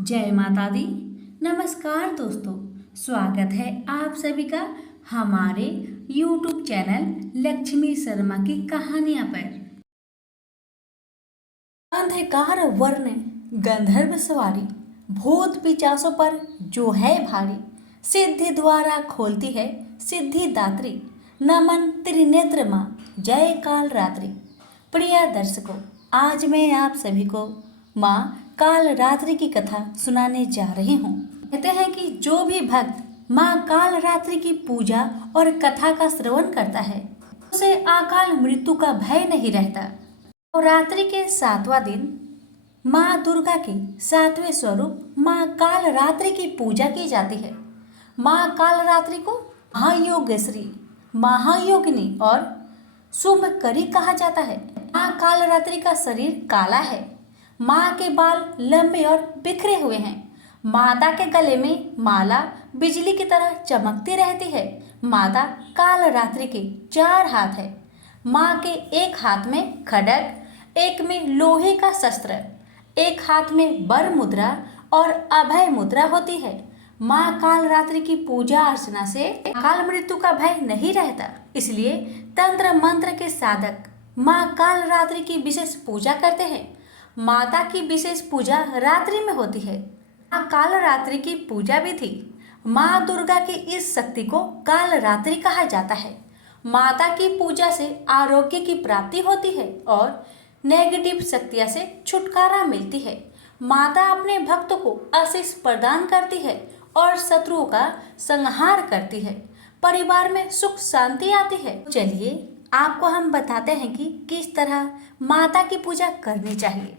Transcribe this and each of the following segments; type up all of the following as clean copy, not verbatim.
जय माता दी। नमस्कार दोस्तों, स्वागत है आप सभी का हमारे YouTube चैनल लक्ष्मी शर्मा की कहानियां पर। अंधकार वर्ण गंधर्व सवारी, भूत पिचासों पर जो है भारी, सिद्धि द्वारा खोलती है सिद्धि दात्री, नमन त्रिनेत्र माँ, जय काल रात्रि। प्रिय दर्शकों, आज मैं आप सभी को माँ काल रात्रि की कथा सुनाने जा रही हूँ। कहते हैं कि जो भी भक्त माँ काल रात्रि की पूजा और कथा का श्रवण करता है उसे अकाल मृत्यु का भय नहीं रहता। और रात्रि के 7वां दिन माँ दुर्गा के 7वें स्वरूप माँ काल रात्रि की पूजा की जाती है। माँ काल रात्रि को महायोगेश्वरी, महायोगिनी और शुभकरी कहा जाता है। माँ काल रात्रि का शरीर काला है, माँ के बाल लंबे और बिखरे हुए हैं, माता के गले में माला बिजली की तरह चमकती रहती है। माता काल रात्रि के 4 हाथ है। माँ के एक हाथ में खड्ग, एक में लोहे का शस्त्र, एक हाथ में वर मुद्रा और अभय मुद्रा होती है। माँ काल रात्रि की पूजा अर्चना से अकाल मृत्यु का भय नहीं रहता, इसलिए तंत्र मंत्र के साधक माँ काल रात्रि की विशेष पूजा करते हैं। माता की विशेष पूजा रात्रि में होती है। माँ काल रात्रि की पूजा विधि। माँ दुर्गा की इस शक्ति को काल रात्रि कहा जाता है। माता की पूजा से आरोग्य की प्राप्ति होती है और नेगेटिव शक्तियाँ से छुटकारा मिलती है। माता अपने भक्तों को आशीष प्रदान करती है और शत्रुओं का संहार करती है। परिवार में सुख शांति आती है। चलिए आपको हम बताते हैं कि किस तरह माता की पूजा करनी चाहिए।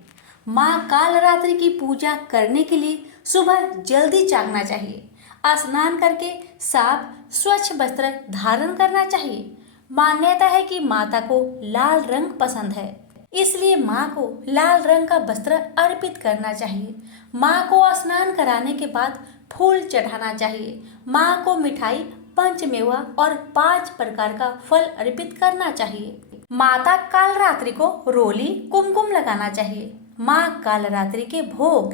माँ काल रात्रि की पूजा करने के लिए सुबह जल्दी जागना चाहिए। स्नान करके साफ स्वच्छ वस्त्र धारण करना चाहिए। मान्यता है कि माता को लाल रंग पसंद है, इसलिए माँ को लाल रंग का वस्त्र अर्पित करना चाहिए। माँ को स्नान कराने के बाद फूल चढ़ाना चाहिए। माँ को मिठाई, पंचमेवा और 5 प्रकार का फल अर्पित करना चाहिए। माता काल रात्रि को रोली कुमकुम लगाना चाहिए। माँ काल रात्रि के भोग।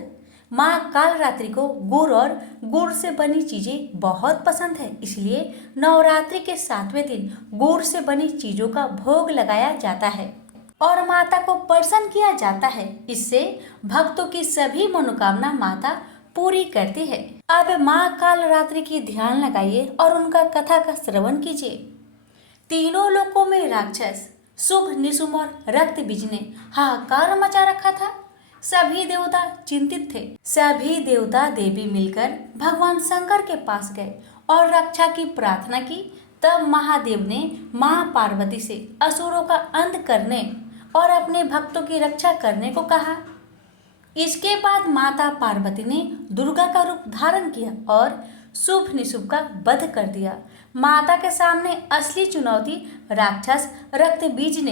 माँ काल रात्रि को गुड़ और गुड़ से बनी चीजें बहुत पसंद है, इसलिए नवरात्रि के 7वें दिन गुड़ से बनी चीजों का भोग लगाया जाता है और माता को प्रसन्न किया जाता है। इससे भक्तों की सभी मनोकामना माता पूरी करती है। अब माँ काल रात्रि की ध्यान लगाइए और उनका कथा का श्रवण कीजिए। तीनों लोकों में राक्षस, शुभ, निशुम्भ और रक्त बीज ने हाहाकार मचा रखा था। सभी देवता चिंतित थे। सभी देवता देवी मिलकर भगवान शंकर के पास गए और रक्षा की प्रार्थना की। तब महादेव ने माँ पार्वती से असुरों का अंत करने और अपने भक्तों की रक्षा करने को कहा। इसके बाद माता पार्वती ने दुर्गा का रूप धारण किया और शुभ निशुभ का वध कर दिया। माता के सामने असली चुनौती राक्षस रक्त बीज ने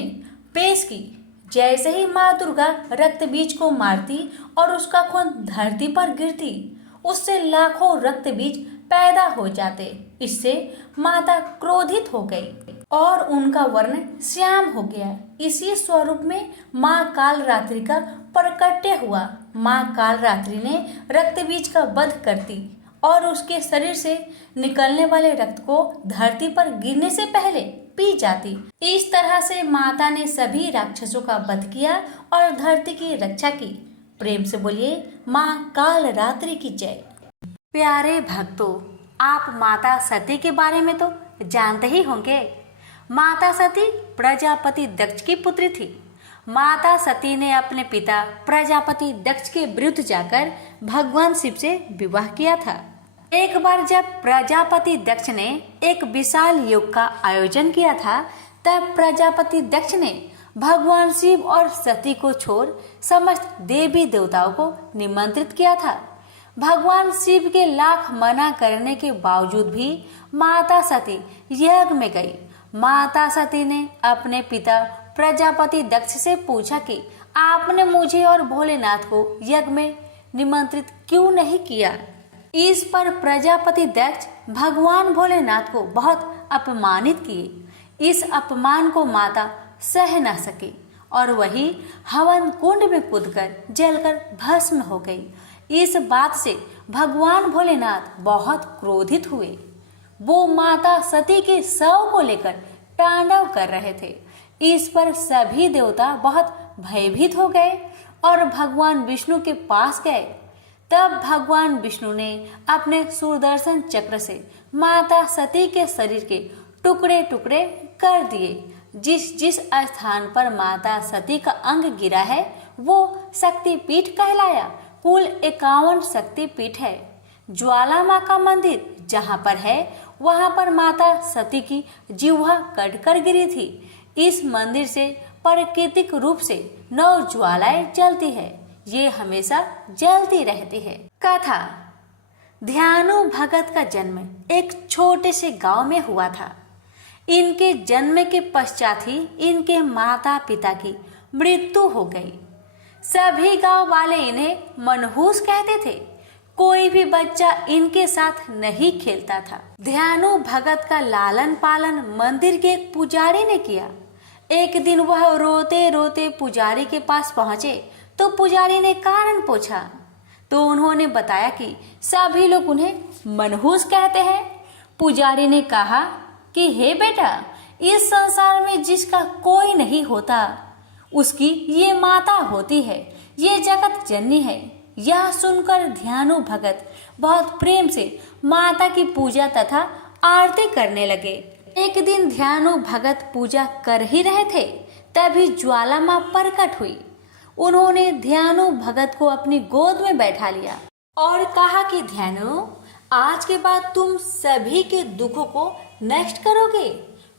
पेश की। जैसे ही माँ दुर्गा रक्त बीज को मारती और उसका खून धरती पर गिरती, उससे लाखों रक्त बीज पैदा हो जाते। इससे माता क्रोधित हो गई और उनका वर्ण श्याम हो गया। इसी स्वरूप में माँ काल रात्रि का प्रकट्य हुआ। माँ काल रात्रि ने रक्त बीज का वध करती और उसके शरीर से निकलने वाले रक्त को धरती पर गिरने से पहले पी जाती। इस तरह से माता ने सभी राक्षसों का वध किया और धरती की रक्षा की। प्रेम से बोलिए माँ काल रात्रि की जय। प्यारे भक्तों, आप माता सती के बारे में तो जानते ही होंगे। माता सती प्रजापति दक्ष की पुत्री थी। माता सती ने अपने पिता प्रजापति दक्ष के विरुद्ध जाकर भगवान शिव से विवाह किया था। एक बार जब प्रजापति दक्ष ने एक विशाल यज्ञ का आयोजन किया था, तब प्रजापति दक्ष ने भगवान शिव और सती को छोड़ समस्त देवी देवताओं को निमंत्रित किया था। भगवान शिव के लाख मना करने के बावजूद भी माता सती यज्ञ में गई। माता सती ने अपने पिता प्रजापति दक्ष से पूछा कि आपने मुझे और भोलेनाथ को यज्ञ में निमंत्रित क्यों नहीं किया। इस पर प्रजापति दक्ष भगवान भोलेनाथ को बहुत अपमानित किए। इस अपमान को माता सह न सकी और वही हवन कुंड में कूदकर जलकर भस्म हो गई। इस बात से भगवान भोलेनाथ बहुत क्रोधित हुए। वो माता सती के शव को लेकर तांडव कर रहे थे। इस पर सभी देवता बहुत भयभीत हो गए और भगवान विष्णु के पास गए। तब भगवान विष्णु ने अपने सुदर्शन चक्र से माता सती के शरीर के टुकड़े टुकड़े कर दिए। जिस जिस स्थान पर माता सती का अंग गिरा है वो शक्तिपीठ कहलाया। कुल 51 शक्तिपीठ है। ज्वाला माँ का मंदिर जहाँ पर है वहाँ पर माता सती की जिह्वा कटकर गिरी थी। इस मंदिर से प्राकृतिक रूप से 9 ज्वालाएं जलती है। ये हमेशा जलती रहती है। कथा। ध्यानु भगत का जन्म एक छोटे से गांव में हुआ था। इनके जन्म के पश्चात ही इनके माता पिता की मृत्यु हो गई। सभी गांव वाले इन्हें मनहूस कहते थे। कोई भी बच्चा इनके साथ नहीं खेलता था। ध्यानु भगत का लालन पालन मंदिर के एक पुजारी ने किया। एक दिन वह रोते रोते पुजारी के पास पहुंचे तो पुजारी ने कारण पूछा तो उन्होंने बताया कि सभी लोग उन्हें मनहूस कहते हैं। पुजारी ने कहा कि हे बेटा, इस संसार में जिसका कोई नहीं होता उसकी ये माता होती है, ये जगत जननी है। यह सुनकर ध्यानु भगत बहुत प्रेम से माता की पूजा तथा आरती करने लगे। एक दिन ध्यानु भगत पूजा कर ही रहे थे तभी ज्वाला माँ प्रकट हुई। उन्होंने ध्यानु भगत को अपनी गोद में बैठा लिया और कहा कि ध्यानु, आज के बाद तुम सभी के दुखों को नष्ट करोगे।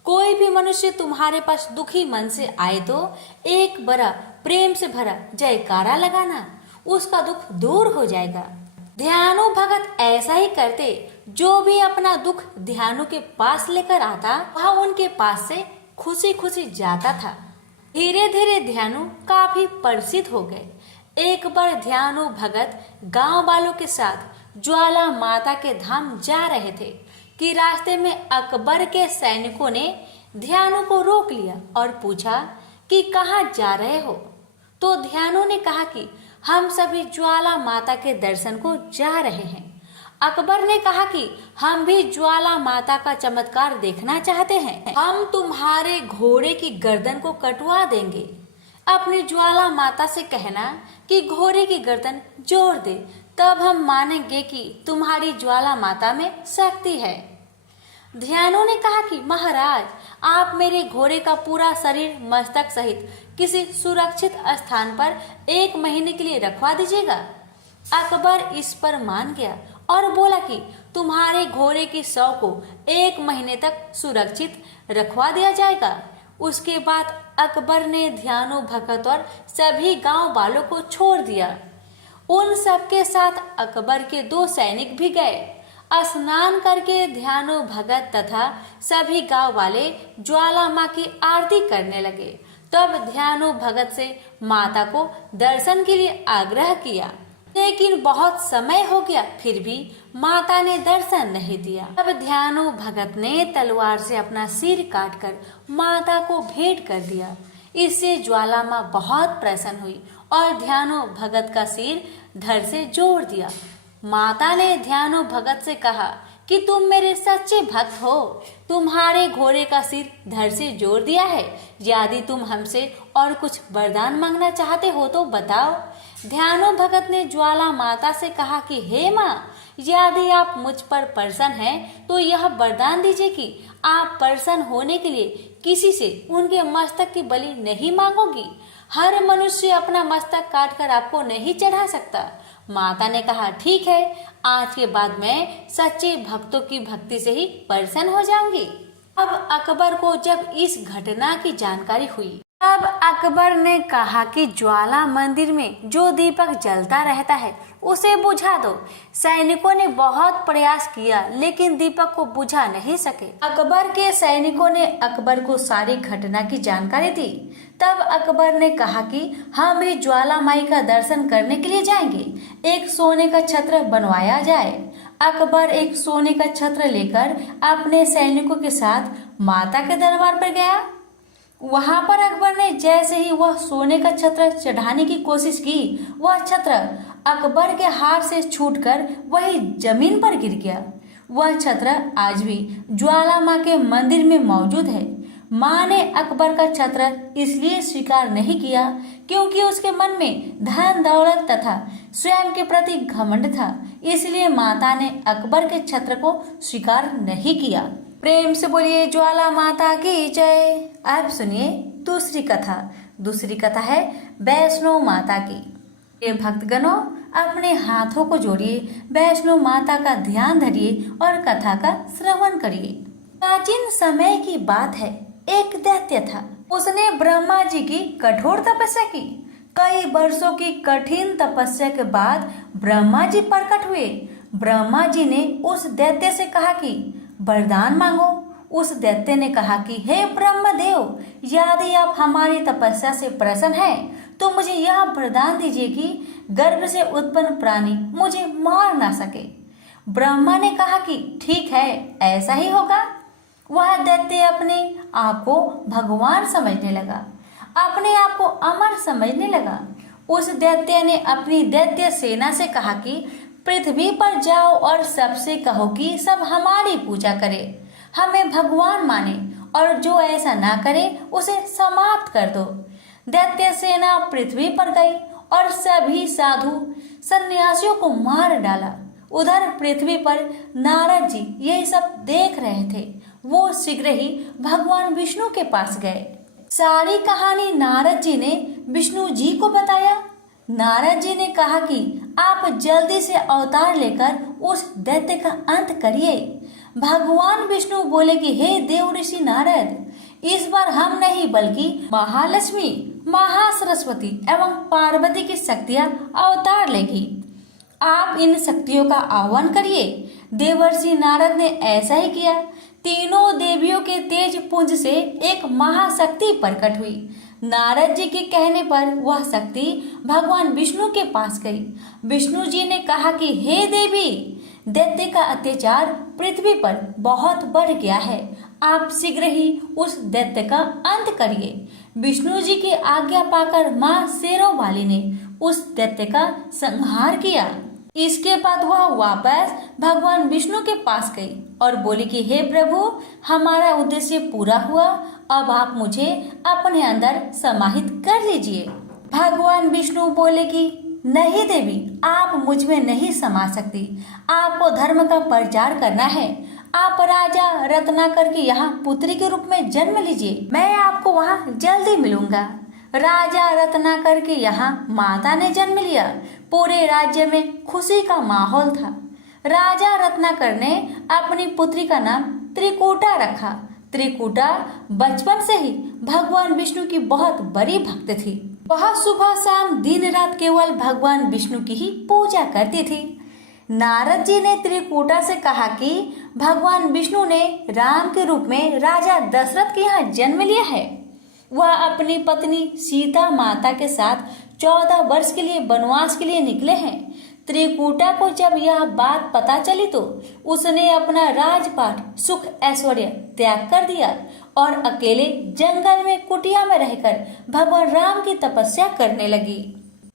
कोई भी मनुष्य तुम्हारे पास दुखी मन से आए तो एक बड़ा प्रेम से भरा जयकारा लगाना, उसका दुख दूर हो जाएगा। ध्यानु भगत ऐसा ही करते। जो भी अपना दुख ध्यानु के पास लेकर आता वह उनके पास से खुशी खुशी जाता था। धीरे धीरे ध्यानु काफी प्रसिद्ध हो गए। एक बार ध्यानु भगत गांव वालों के साथ ज्वाला माता के धाम जा रहे थे कि रास्ते में अकबर के सैनिकों ने ध्यानु को रोक लिया और पूछा कि कहाँ जा रहे हो। तो ध्यानु ने कहा कि हम सभी ज्वाला माता के दर्शन को जा रहे हैं। अकबर ने कहा कि हम भी ज्वाला माता का चमत्कार देखना चाहते हैं। हम तुम्हारे घोड़े की गर्दन को कटवा देंगे। अपनी ज्वाला माता से कहना कि घोड़े की गर्दन जोड़ दे, तब हम मानेंगे कि तुम्हारी ज्वाला माता में शक्ति है। ध्यानु ने कहा कि महाराज, आप मेरे घोड़े का पूरा शरीर मस्तक सहित किसी सुरक्षित स्थान पर 1 महीने के लिए रखवा दीजिएगा। अकबर इस पर मान गया और बोला कि तुम्हारे घोड़े की शव को 1 महीने तक सुरक्षित रखवा दिया जाएगा। उसके बाद अकबर ने ध्यानु भगत और सभी गांव वालों को छोड़ दिया। उन सबके साथ अकबर के 2 सैनिक भी गए। स्नान करके ध्यानु भगत तथा सभी गांव वाले ज्वाला माँ की आरती करने लगे। तब ध्यानु भगत से माता को दर्शन के लिए आग्रह किया, लेकिन बहुत समय हो गया फिर भी माता ने दर्शन नहीं दिया। तब ध्यानु भगत ने तलवार से अपना सिर काटकर माता को भेंट कर दिया। इससे ज्वाला माँ बहुत प्रसन्न हुई और ध्यानु भगत का सिर धड़ से जोड़ दिया। माता ने ध्यानु भगत से कहा कि तुम मेरे सच्चे भक्त हो, तुम्हारे घोड़े का सिर धड़ से जोड़ दिया है। यदि तुम हमसे और कुछ वरदान मांगना चाहते हो तो बताओ। ध्यानु भगत ने ज्वाला माता से कहा कि हे माँ, यदि आप मुझ पर प्रसन्न हैं तो यह वरदान दीजिए कि आप प्रसन्न होने के लिए किसी से उनके मस्तक की बलि नहीं मांगोगी। हर मनुष्य अपना मस्तक काटकर आपको नहीं चढ़ा सकता। माता ने कहा ठीक है, आज के बाद मैं सच्चे भक्तों की भक्ति से ही प्रसन्न हो जाऊंगी। अब अकबर को जब इस घटना की जानकारी हुई तब अकबर ने कहा कि ज्वाला मंदिर में जो दीपक जलता रहता है उसे बुझा दो। सैनिकों ने बहुत प्रयास किया लेकिन दीपक को बुझा नहीं सके। अकबर के सैनिकों ने अकबर को सारी घटना की जानकारी दी। तब अकबर ने कहा कि हम भी ज्वाला माई का दर्शन करने के लिए जाएंगे। एक सोने का छत्र बनवाया जाए। अकबर एक सोने का छत्र लेकर अपने सैनिकों के साथ माता के दरबार पर गया। वहां पर अकबर ने जैसे ही वह सोने का छत्र चढ़ाने की कोशिश की, वह छत्र अकबर के हाथ से छूटकर वही जमीन पर गिर गया। वह छत्र आज भी ज्वाला माँ के मंदिर में मौजूद है। माँ ने अकबर का छत्र इसलिए स्वीकार नहीं किया क्योंकि उसके मन में धन दौलत तथा स्वयं के प्रति घमंड था। इसलिए माता ने अकबर के छत्र को स्वीकार नहीं किया। प्रेम से बोलिए ज्वाला माता की जय। अब सुनिए दूसरी कथा। दूसरी कथा है वैष्णो माता की। ये भक्तगणों, अपने हाथों को जोड़िए, वैष्णो माता का ध्यान धरिए और कथा का श्रवण करिए। प्राचीन समय की बात है, एक दैत्य था। उसने ब्रह्मा जी की कठोर तपस्या की। कई वर्षों की कठिन तपस्या के बाद ब्रह्मा जी प्रकट हुए। ब्रह्मा जी ने उस दैत्य से कहा कि वरदान मांगो। उस दैत्य ने कहा कि हे ब्रह्मदेव, यदि आप हमारी तपस्या से प्रसन्न हैं तो मुझे यह वरदान दीजिए कि गर्भ से उत्पन्न प्राणी मुझे मार ना सके। ब्रह्मा ने कहा कि ठीक है, ऐसा ही होगा। वह दैत्य अपने आप को भगवान समझने लगा, अपने आप को अमर समझने लगा। उस दैत्य ने अपनी दैत्य सेना से कहा कि पृथ्वी पर जाओ और सबसे कहो कि सब हमारी पूजा करे, हमें भगवान माने, और जो ऐसा ना करे उसे समाप्त कर दो। दैत्य सेना पृथ्वी पर गई और सभी साधु सन्यासियों को मार डाला। उधर पृथ्वी पर नारद जी यही सब देख रहे थे। वो शीघ्र ही भगवान विष्णु के पास गए। सारी कहानी नारद जी ने विष्णु जी को बताया। नारद जी ने कहा कि आप जल्दी से अवतार लेकर उस दैत्य का अंत करिए। भगवान विष्णु बोले कि हे देव ऋषि नारद, इस बार हम नहीं बल्कि महालक्ष्मी, महासरस्वती एवं पार्वती की शक्तियां अवतार लेगी। आप इन शक्तियों का आह्वान करिए। देवर्षि नारद ने ऐसा ही किया। तीनों देवियों के तेज पुंज से एक महाशक्ति प्रकट हुई। नारद जी के कहने पर वह शक्ति भगवान विष्णु के पास गई। विष्णु जी ने कहा कि हे देवी, दैत्य का अत्याचार पृथ्वी पर बहुत बढ़ गया है। आप शीघ्र ही उस दैत्य का अंत करिए। विष्णु जी की आज्ञा पाकर माँ शेरों वाली ने उस दैत्य का संहार किया। इसके बाद वह वापस भगवान विष्णु के पास गई और बोली कि हे प्रभु, हमारा उद्देश्य पूरा हुआ, अब आप मुझे अपने अंदर समाहित कर लीजिए। भगवान विष्णु बोले कि नहीं देवी, आप मुझ में नहीं समा सकती। आपको धर्म का प्रचार करना है। आप राजा रत्नाकर के यहाँ पुत्री के रूप में जन्म लीजिए। मैं आपको वहाँ जल्दी मिलूंगा। राजा रत्नाकर के यहाँ माता ने जन्म लिया। पूरे राज्य में खुशी का माहौल था। राजा रत्नाकर ने अपनी पुत्री का नाम त्रिकूटा रखा। त्रिकूटा बचपन से ही भगवान विष्णु की बहुत बड़ी भक्त थी। वह सुबह शाम दिन रात केवल भगवान विष्णु की ही पूजा करती थी। नारद जी ने त्रिकूटा से कहा कि भगवान विष्णु ने राम के रूप में राजा दशरथ के यहाँ जन्म लिया है। वह अपनी पत्नी सीता माता के साथ 14 वर्ष के लिए वनवास के लिए निकले हैं। त्रिकूटा को जब यह बात पता चली तो उसने अपना राजपाट, सुख, ऐश्वर्य त्याग कर दिया और अकेले जंगल में कुटिया में रहकर भगवान राम की तपस्या करने लगी।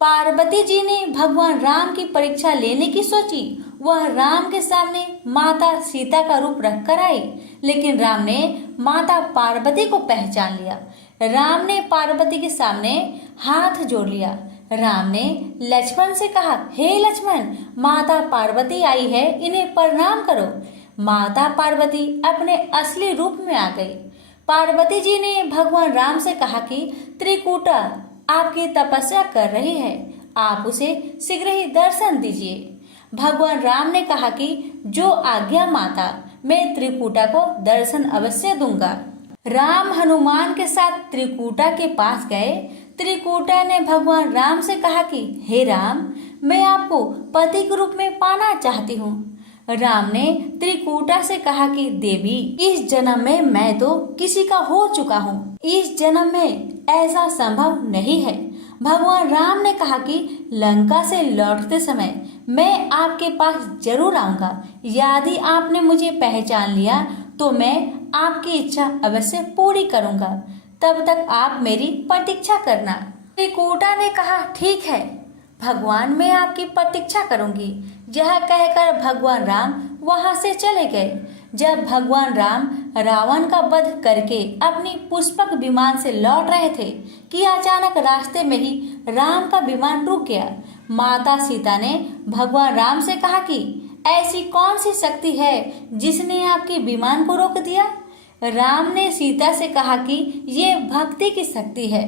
पार्वती जी ने भगवान राम की परीक्षा लेने की सोची। वह राम के सामने माता सीता का रूप रखकर आई, लेकिन राम ने माता पार्वती को पहचान लिया। राम ने पार्वती के सामने हाथ जोड़ लिया। राम ने लक्ष्मण से कहा, हे लक्ष्मण, माता पार्वती आई है, इन्हें प्रणाम करो। माता पार्वती अपने असली रूप में आ गई। पार्वती जी ने भगवान राम से कहा कि त्रिकूटा आपकी तपस्या कर रही है, आप उसे शीघ्र ही दर्शन दीजिए। भगवान राम ने कहा कि जो आज्ञा माता, मैं त्रिकूटा को दर्शन अवश्य दूंगा। राम हनुमान के साथ त्रिकूटा के पास गए। त्रिकूटा ने भगवान राम से कहा कि हे राम, मैं आपको पति के रूप में पाना चाहती हूँ। राम ने त्रिकूटा से कहा कि देवी, इस जन्म में मैं तो किसी का हो चुका हूँ, इस जन्म में ऐसा संभव नहीं है। भगवान राम ने कहा कि लंका से लौटते समय मैं आपके पास जरूर आऊंगा। यदि आपने मुझे पहचान लिया तो मैं आपकी इच्छा अवश्य पूरी करूंगा। तब तक आप मेरी प्रतीक्षा करना। त्रिकूटा ने कहा, ठीक है भगवान, मैं आपकी प्रतीक्षा करूंगी। यह कहकर भगवान राम वहां से चले गए। जब भगवान राम रावण का वध करके अपनी पुष्पक विमान से लौट रहे थे कि अचानक रास्ते में ही राम का विमान रुक गया। माता सीता ने भगवान राम से कहा कि ऐसी कौन सी शक्ति है जिसने आपके विमान को रोक दिया। राम ने सीता से कहा कि ये भक्ति की शक्ति है।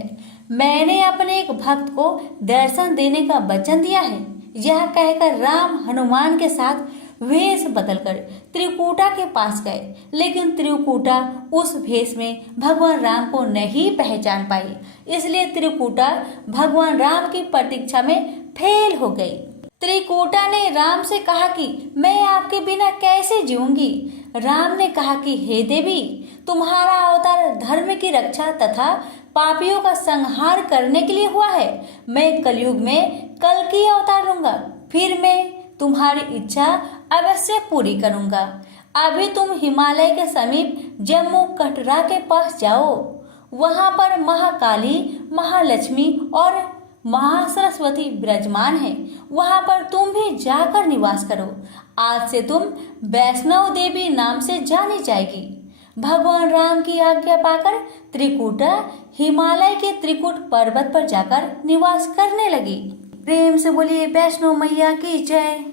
मैंने अपने एक भक्त को दर्शन देने का वचन दिया है। यह कहकर राम हनुमान के साथ वेश बदलकर त्रिकूटा के पास गए, लेकिन त्रिकूटा उस भेष में भगवान राम को नहीं पहचान पाई, इसलिए त्रिकूटा भगवान राम की प्रतीक्षा में फेल हो गई। त्रिकूटा ने राम से कहा कि मैं आपके बिना कैसे जीऊंगी। राम ने कहा कि हे देवी, तुम्हारा अवतार धर्म की रक्षा तथा पापियों का संहार करने के लिए हुआ है। मैं कलयुग में कल्कि अवतार लूंगा, फिर मैं तुम्हारी इच्छा अवश्य पूरी करूंगा। अभी तुम हिमालय के समीप जम्मू कटरा के पास जाओ। वहां पर महाकाली, महालक्ष्मी और महासरस्वती विराजमान है। वहां पर तुम भी जाकर निवास करो। आज से तुम वैष्णव देवी नाम से जानी जाएगी। भगवान राम की आज्ञा पाकर त्रिकूटा हिमालय के त्रिकूट पर्वत पर जाकर निवास करने लगी। प्रेम से बोलिए वैष्णो मैया की जय।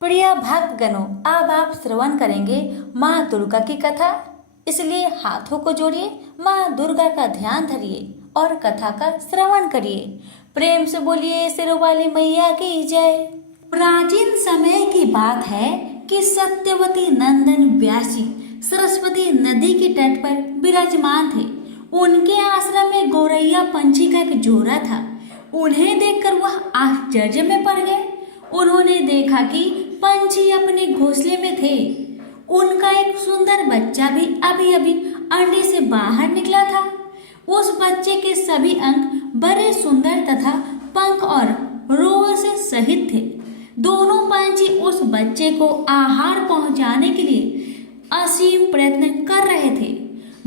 प्रिय भक्तगणों, अब आप श्रवण करेंगे माँ दुर्गा की कथा, इसलिए हाथों को जोड़िए, माँ दुर्गा का ध्यान धरिए और कथा का श्रवण करिए। प्रेम से बोलिए सिरोवाली मैया की जय। प्राचीन समय की बात है कि सत्यवती नंदन व्यास जी सरस्वती नदी के तट पर विराजमान थे। उनके आश्रम में गौरैया पंछी का एक जोड़ा था। उन्हें देखकर वह आश्चर्य में पड़ गए। उन्होंने देखा कि पंछी अपने घोंसले में थे। उनका एक सुंदर बच्चा भी अभी अभी अंडे से बाहर निकला था। उस बच्चे के सभी अंग बड़े सुंदर तथा पंख और रोह से सहित थे। दोनों पंछी उस बच्चे को आहार पहुंचाने के लिए असीम प्रयत्न कर रहे थे।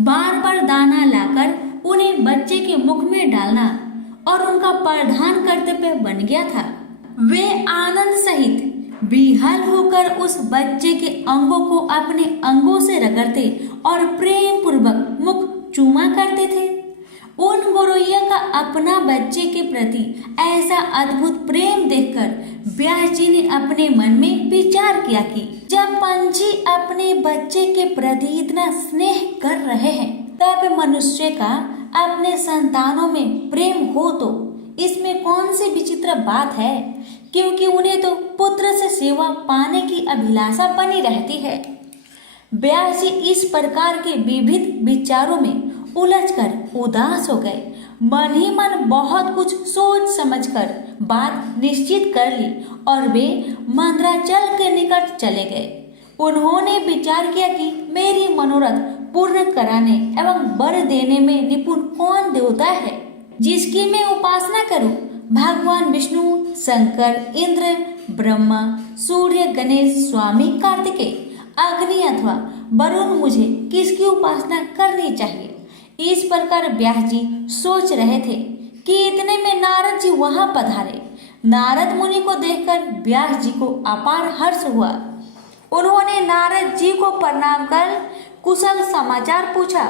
बार बार दाना लाकर उन्हें बच्चे के मुख में डालना और उनका प्रधान कर्तव्य बन गया था। वे आनंद सहित बेहाल होकर उस बच्चे के अंगों को अपने अंगों से रगड़ते और प्रेम पूर्वक मुख चूमा करते थे। उन गौरैया का अपना बच्चे के प्रति ऐसा अद्भुत प्रेम देखकर व्यास जी ने अपने मन में विचार किया कि जब पंछी अपने बच्चे के प्रति इतना स्नेह कर रहे हैं, तब मनुष्य का अपने संतानों में प्रेम हो तो इसमें कौन सी विचित्र बात है, क्योंकि उन्हें तो पुत्र से सेवा पाने की अभिलाषा बनी रहती है। व्यास जी इस प्रकार के विविध विचारों में उलझकर उदास हो गए। मन ही मन बहुत कुछ सोच समझकर बात निश्चित कर ली और वे मंदराचल के निकट चले गए। उन्होंने विचार किया कि मेरी मनोरथ पूर्ण कराने एवं वर देने में निपुण कौन देवता है जिसकी मैं उपासना करूं। भगवान विष्णु, शंकर, इंद्र, ब्रह्मा, सूर्य, गणेश, स्वामी कार्तिकेय, अग्नि अथवा वरुण, मुझे किसकी उपासना करनी चाहिए। इस प्रकार व्यास जी सोच रहे थे कि इतने में नारद जी वहां पधारे। नारद मुनि को देखकर व्यास जी को अपार हर्ष हुआ। उन्होंने नारद जी को प्रणाम कर कुशल समाचार पूछा।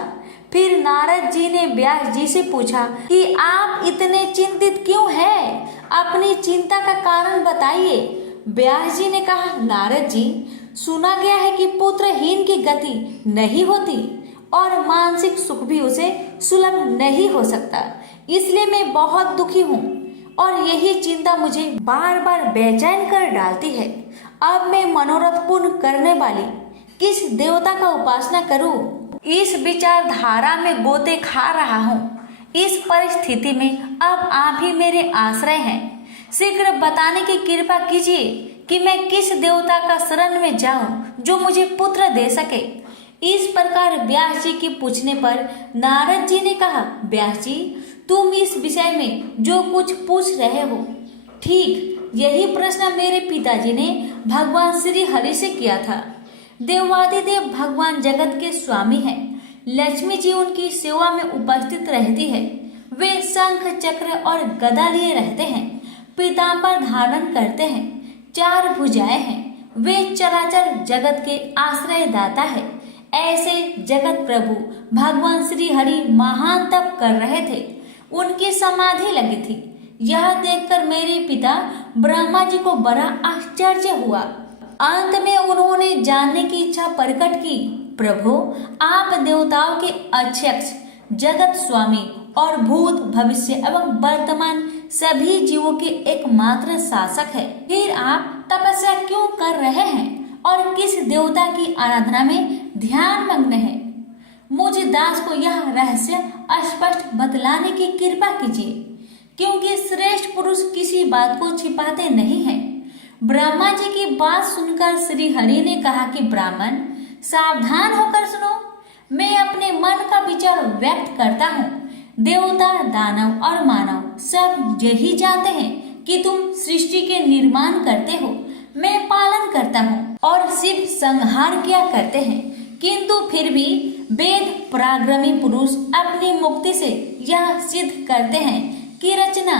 फिर नारद जी ने व्यास जी से पूछा कि आप इतने चिंतित क्यों हैं? अपनी चिंता का कारण बताइए। व्यास जी ने कहा, नारद जी, सुना गया है कि पुत्रहीन की गति नहीं होती और मानसिक सुख भी उसे सुलभ नहीं हो सकता, इसलिए मैं बहुत दुखी हूँ और यही चिंता मुझे बार बार बेचैन कर डालती है। अब मैं मनोरथ पूर्ण करने वाली किस देवता का उपासना करूं? इस विचारधारा में गोते खा रहा हूँ। इस परिस्थिति में अब आप ही मेरे आश्रय हैं। शीघ्र बताने की कृपा कीजिए कि मैं किस देवता का शरण में जाऊं जो मुझे पुत्र दे सके। इस प्रकार व्यास जी के पूछने पर नारद जी ने कहा, व्यास जी, तुम इस विषय में जो कुछ पूछ रहे हो, ठीक यही प्रश्न मेरे पिताजी ने भगवान श्री हरि से किया था। देवादिदेव भगवान जगत के स्वामी हैं, लक्ष्मी जी उनकी सेवा में उपस्थित रहती है। वे शंख चक्र और गदा लिए रहते हैं, पीतांबर धारण करते हैं, 4 भुजाएं हैं। वे चराचर जगत के आश्रय दाता है। ऐसे जगत प्रभु भगवान श्री हरि महान तप कर रहे थे। उनकी समाधि लगी थी। यह देखकर मेरे पिता ब्रह्मा जी को बड़ा आश्चर्य हुआ। अंत में उन्होंने जानने की इच्छा प्रकट की, प्रभु आप देवताओं के अध्यक्ष, जगत स्वामी और भूत भविष्य एवं वर्तमान सभी जीवों के एकमात्र शासक है। फिर आप तपस्या क्यों कर रहे हैं और किस देवता की आराधना में ध्यान मग्न है? मुझ दास को यह रहस्य स्पष्ट बतलाने की कृपा कीजिए, क्योंकि श्रेष्ठ पुरुष किसी बात को छिपाते नहीं हैं। ब्रह्मा जी की बात सुनकर श्री हरि ने कहा कि ब्राह्मण सावधान होकर सुनो, मैं अपने मन का विचार व्यक्त करता हूँ। देवता, दानव और मानव सब यही जानते हैं कि तुम सृष्टि के निर्माण करते हो, मैं पालन करता हूँ और शिव संहार किया करते हैं। किंतु फिर भी वेद पराक्रमी पुरुष अपनी मुक्ति से यह सिद्ध करते हैं कि रचना,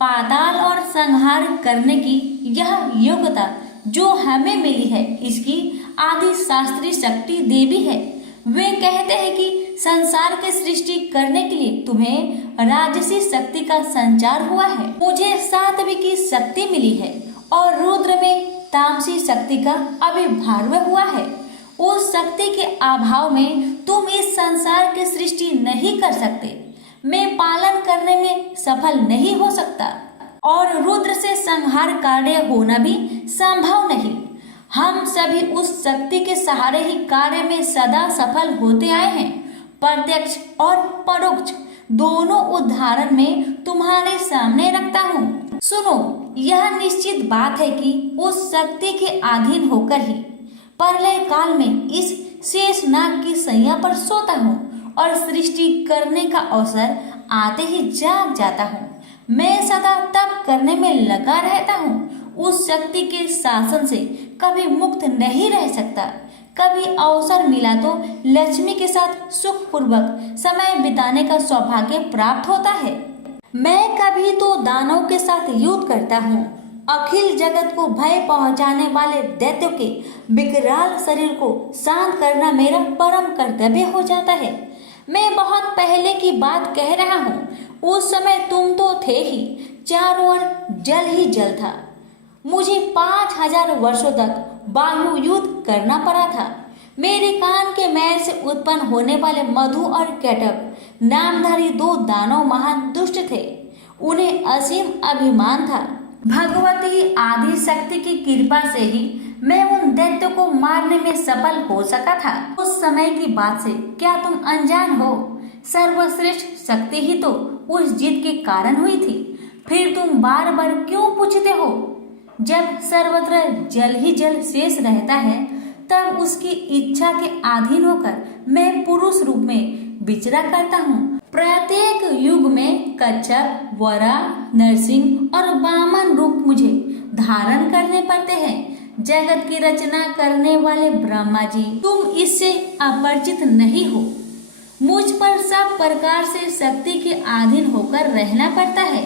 पाताल और संहार करने की यह योग्यता जो हमें मिली है, इसकी आदि शास्त्रीय शक्ति देवी है। वे कहते हैं कि संसार की सृष्टि करने के लिए तुम्हें राजसी शक्ति का संचार हुआ है, मुझे सात्विक की शक्ति मिली है और रुद्र में तामसी शक्ति का आविर्भाव हुआ है। उस शक्ति के अभाव में तुम इस संसार की सृष्टि नहीं कर सकते, मैं पालन करने में सफल नहीं हो सकता और रुद्र से संहार कार्य होना भी संभव नहीं। हम सभी उस शक्ति के सहारे ही कार्य में सदा सफल होते आए हैं। प्रत्यक्ष और परोक्ष दोनों उदाहरण में तुम्हारे सामने रखता हूँ। सुनो, यह निश्चित बात है कि उस शक्ति के अधीन होकर ही प्रलय काल में इस शेष नाग की सैया पर सोता हूँ और सृष्टि करने का अवसर आते ही जाग जाता हूँ। मैं सदा तप करने में लगा रहता हूँ। उस शक्ति के शासन से कभी मुक्त नहीं रह सकता। कभी अवसर मिला तो लक्ष्मी के साथ सुखपूर्वक समय बिताने का सौभाग्य प्राप्त होता है। मैं कभी तो दानव के साथ युद्ध करता हूँ। अखिल जगत को भय पहुंचाने वाले दैत्यों के विकराल शरीर को शांत करना मेरा परम कर्तव्य हो जाता है। मैं बहुत पहले की बात कह रहा हूँ, उस समय तुम तो थे ही, चारों ओर जल ही जल था। मुझे 5000 वर्षों तक वायु युद्ध करना पड़ा था। मेरे कान के मैल से उत्पन्न होने वाले मधु और कैटक नामधारी 2 दानव महान दुष्ट थे। उन्हें असीम अभिमान था। भगवती आदि शक्ति की कृपा से ही मैं उन दैत्यों को मारने में सफल हो सका था। उस समय की बात से क्या तुम अनजान हो? सर्वश्रेष्ठ शक्ति ही तो उस जीत के कारण हुई थी। फिर तुम बार बार क्यों पूछते हो? जब सर्वत्र जल ही जल शेष रहता है, तब उसकी इच्छा के अधीन होकर मैं पुरुष रूप में विचरा करता हूँ। प्रत्येक युग में कच्छप, वरा, नरसिंह और वामन रूप मुझे धारण करने पड़ते हैं। जगत की रचना करने वाले ब्रह्मा जी, तुम इससे अपरिचित नहीं हो। मुझ पर सब प्रकार से शक्ति के अधीन होकर रहना पड़ता है।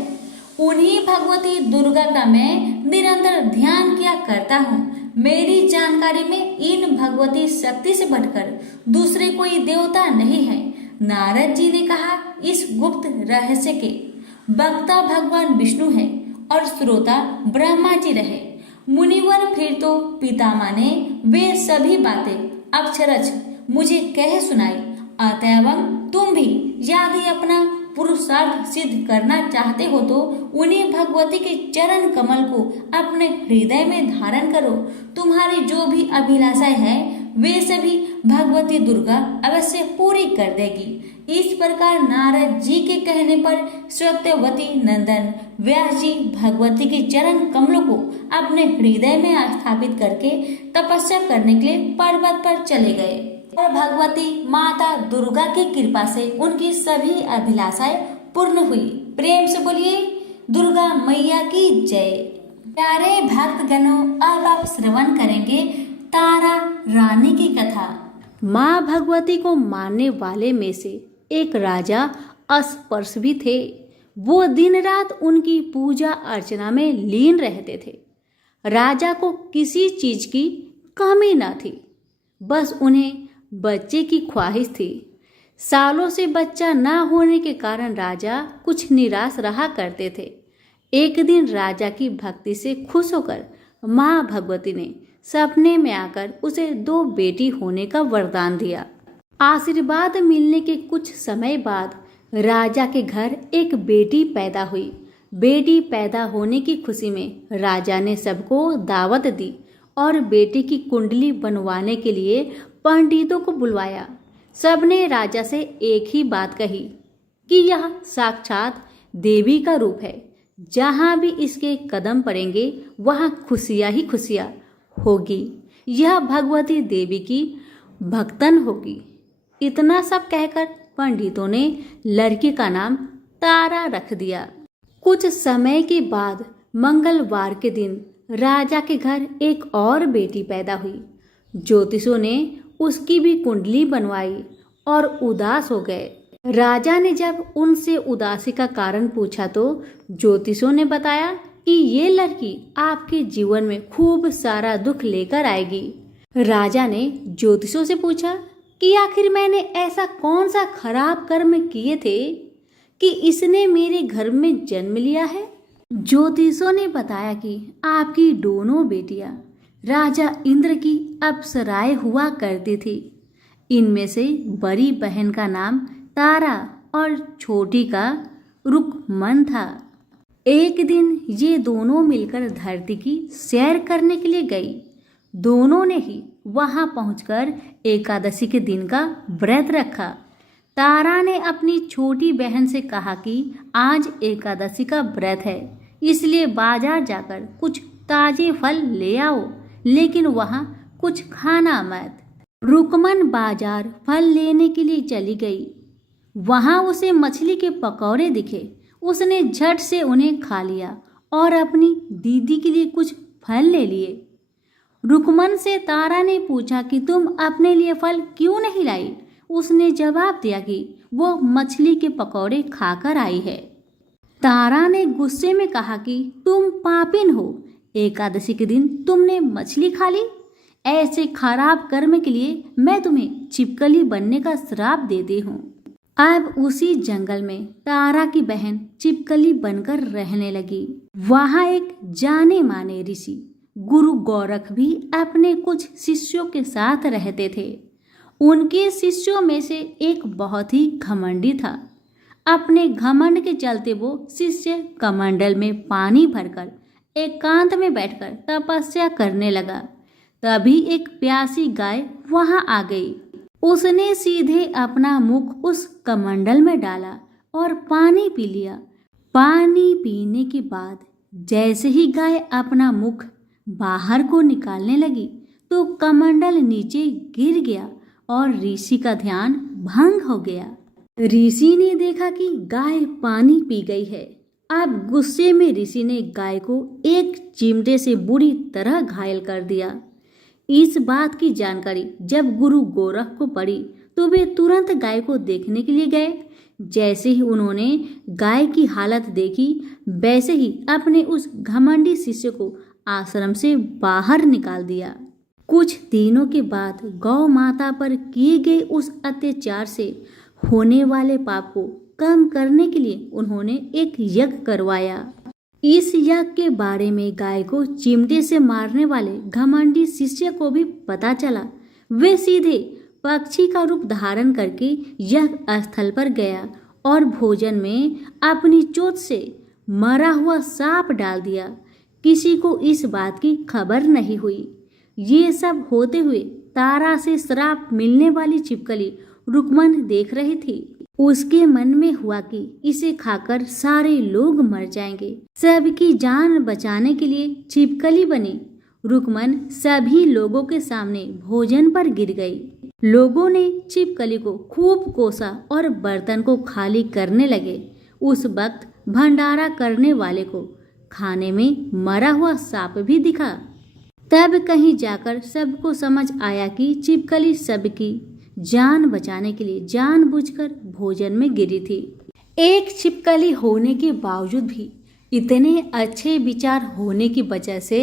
उन्हीं भगवती दुर्गा का मैं निरंतर ध्यान किया करता हूँ। मेरी जानकारी में इन भगवती शक्ति से बढ़कर दूसरे कोई देवता नहीं है। नारद जी ने कहा, इस गुप्त रहस्य के वक्ता भगवान विष्णु है और श्रोता ब्रह्मा जी रहे। मुनिवर फिर तो पितामह ने वे सभी बातें अक्षरश मुझे कह सुनाई। अतएव तुम भी यदि अपना पुरुषार्थ सिद्ध करना चाहते हो तो उन्हीं भगवती के चरण कमल को अपने हृदय में धारण करो। तुम्हारी जो भी अभिलाषाएं हैं वे सभी भगवती दुर्गा अवश्य पूरी कर देगी। इस प्रकार नारद जी के कहने पर सत्यवती नंदन व्यास जी भगवती के चरण कमलों को अपने हृदय में स्थापित करके तपस्या करने के लिए पर्वत पर चले गए और भगवती माता दुर्गा की कृपा से उनकी सभी अभिलाषाएं पूर्ण हुई। प्रेम से बोलिए दुर्गा मैया की जय। प्यारे भक्तगणों, अब आप श्रवण करेंगे तारा रानी की कथा। माँ भगवती को मानने वाले में से एक राजा अस्पर्श भी थे। वो दिन रात उनकी पूजा अर्चना में लीन रहते थे। राजा को किसी चीज की कमी न थी, बस उन्हें बच्चे की ख्वाहिश थी। सालों से बच्चा न होने के कारण राजा कुछ निराश रहा करते थे। एक दिन राजा की भक्ति से खुश होकर माँ भगवती ने सपने में आकर उसे 2 बेटी होने का वरदान दिया। आशीर्वाद मिलने के कुछ समय बाद राजा के घर एक बेटी पैदा हुई। बेटी पैदा होने की खुशी में राजा ने सबको दावत दी और बेटी की कुंडली बनवाने के लिए पंडितों को बुलवाया। सबने राजा से एक ही बात कही कि यह साक्षात देवी का रूप है। जहाँ भी इसके कदम पड़ेंगे वहाँ खुशियाँ ही खुशियाँ होगी। यह भगवती देवी की भक्तन होगी। इतना सब कहकर पंडितों ने लड़की का नाम तारा रख दिया। कुछ समय के बाद मंगलवार के दिन राजा के घर एक और बेटी पैदा हुई। ज्योतिषों ने उसकी भी कुंडली बनवाई और उदास हो गए। राजा ने जब उनसे उदासी का कारण पूछा तो ज्योतिषों ने बताया कि ये लड़की आपके जीवन में खूब सारा दुख लेकर आएगी। राजा ने ज्योतिषों से पूछा कि आखिर मैंने ऐसा कौन सा खराब कर्म किए थे कि इसने मेरे घर में जन्म लिया है। ज्योतिषों ने बताया कि आपकी दोनों बेटियां राजा इंद्र की अप्सराएं हुआ करती थी। इनमें से बड़ी बहन का नाम तारा और छोटी का रुकमन था। एक दिन ये दोनों मिलकर धरती की सैर करने के लिए गई। दोनों ने ही वहां पहुंचकर एकादशी के दिन का व्रत रखा। तारा ने अपनी छोटी बहन से कहा कि आज एकादशी का व्रत है, इसलिए बाजार जाकर कुछ ताजे फल ले आओ, लेकिन वहां कुछ खाना मत। रुकमन बाजार फल लेने के लिए चली गई। वहां उसे मछली के पकौड़े दिखे। उसने झट से उन्हें खा लिया और अपनी दीदी के लिए कुछ फल ले लिए। रुकमन से तारा ने पूछा कि तुम अपने लिए फल क्यों नहीं लाई। उसने जवाब दिया कि वो मछली के पकौड़े खाकर आई है। तारा ने गुस्से में कहा कि तुम पापिन हो, एकादशी के दिन तुमने मछली खा ली। ऐसे खराब कर्म के लिए मैं तुम्हें छिपकली बनने का श्राप देती हूँ। अब उसी जंगल में तारा की बहन छिपकली बनकर रहने लगी। वहाँ एक जाने माने ऋषि गुरु गोरख भी अपने कुछ शिष्यों के साथ रहते थे। उनके शिष्यों में से एक बहुत ही घमंडी था। अपने घमंड के चलते वो शिष्य कमंडल में पानी भरकर एकांत में बैठकर तपस्या करने लगा। तभी एक प्यासी गाय वहां आ गई। उसने सीधे अपना मुख उस कमंडल में डाला और पानी पी लिया। पानी पीने के बाद जैसे ही गाय अपना मुख बाहर को निकालने लगी तो कमंडल नीचे गिर गया और ऋषि का ध्यान भंग हो गया। ऋषि ने देखा कि गाय पानी पी गई है। अब गुस्से में ऋषि ने गाय को एक चिमटे से बुरी तरह घायल कर दिया। इस बात की जानकारी जब गुरु गोरख को पड़ी तो वे तुरंत गाय को देखने के लिए गए। जैसे ही उन्होंने गाय की हालत देखी, वैसे ही अपने उस घमंडी शिष्य को आश्रम से बाहर निकाल दिया। कुछ दिनों के बाद गौ माता पर किए गए उस अत्याचार से होने वाले पाप को कम करने के लिए उन्होंने एक यज्ञ करवाया। इस यज्ञ के बारे में गाय को चिमटे से मारने वाले घमंडी शिष्य को भी पता चला। वे सीधे पक्षी का रूप धारण करके यज्ञ स्थल पर गया और भोजन में अपनी चोंच से मरा हुआ सांप डाल दिया। किसी को इस बात की खबर नहीं हुई। ये सब होते हुए तारा से श्राप मिलने वाली छिपकली रुकमन देख रही थी। उसके मन में हुआ कि इसे खाकर सारे लोग मर जाएंगे। सबकी जान बचाने के लिए छिपकली बनी। रुकमन सभी लोगों के सामने भोजन पर गिर गई। लोगों ने छिपकली को खूब कोसा और बर्तन को खाली करने लगे। उस वक्त भंडारा करने वाले को खाने में मरा हुआ सांप भी दिखा। तब कहीं जाकर सबको समझ आया कि छिपकली सबकी जान बचाने के लिए जानबूझकर भोजन में गिरी थी। एक छिपकली होने के बावजूद भी इतने अच्छे विचार होने की वजह से